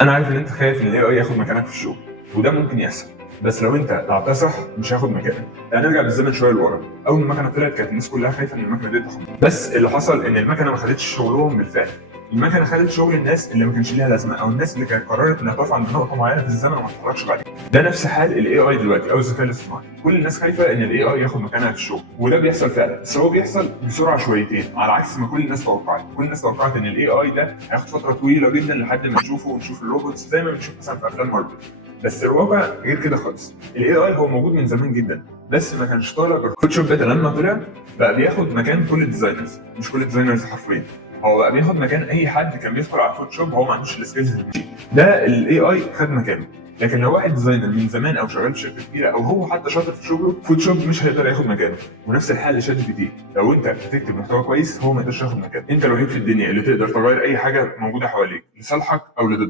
انا عارف ان انت خايف ان الاي اي ياخد مكانك في الشغل، وده ممكن يحصل، بس لو انت لعبتها صح مش هياخد مكانك. يعني نرجع بالزمن شويه لورا، اول ما المكنه طلعت كانت الناس كلها خايفه ان المكنه دي تاخد، بس اللي حصل ان المكنه ما خدتش شغلهم بالفعل. المكنه خدت شغل الناس اللي ما كانش ليها لازمه، او الناس اللي كانت قررت انها تقف عند نقطه معينه في الزمن وما تتحركش بعدين. ده نفس حال الاي اي دلوقتي او الذكاء الاصطناعي، كل الناس خايفه ان الاي اي ياخد مكانها في الشغل، وده بيحصل فعلا، بس هو بيحصل بسرعه شويتين، على عكس ما كل الناس توقعت. كل الناس توقعت ان الاي اي ده هياخد فتره طويله جدا لحد ما نشوفه ونشوف الروبوتس زي ما بنشوف مثلا في افلام مارفل، بس الواقع غير كده خالص. الاي اي هو موجود من زمان جدا، بس ما كانش طالع غير فوتوشوب بيتا. لما طلع بقى بياخد مكان كل الديزاينرز، مش كل الديزاينرز حرفيا، هو بقى بياخد مكان اي حد كان بيدخل على فوتوشوب هو ما عندوش السكيلز دي، ده الاي اي خد مكانه. لكن لو واحد ديزاينر من زمان او شغال في شركه كبيره او هو حتى شاطر في شغله، فوتوشوب مش هيقدر ياخد مكانه. ونفس الحال لشات جي بي تي، لو انت بتكتب محتوى كويس هو ما يقدرش ياخد مكانه. انت الوحيد في الدنيا اللي تقدر تغير اي حاجه موجوده حواليك لصالحك او لضدك.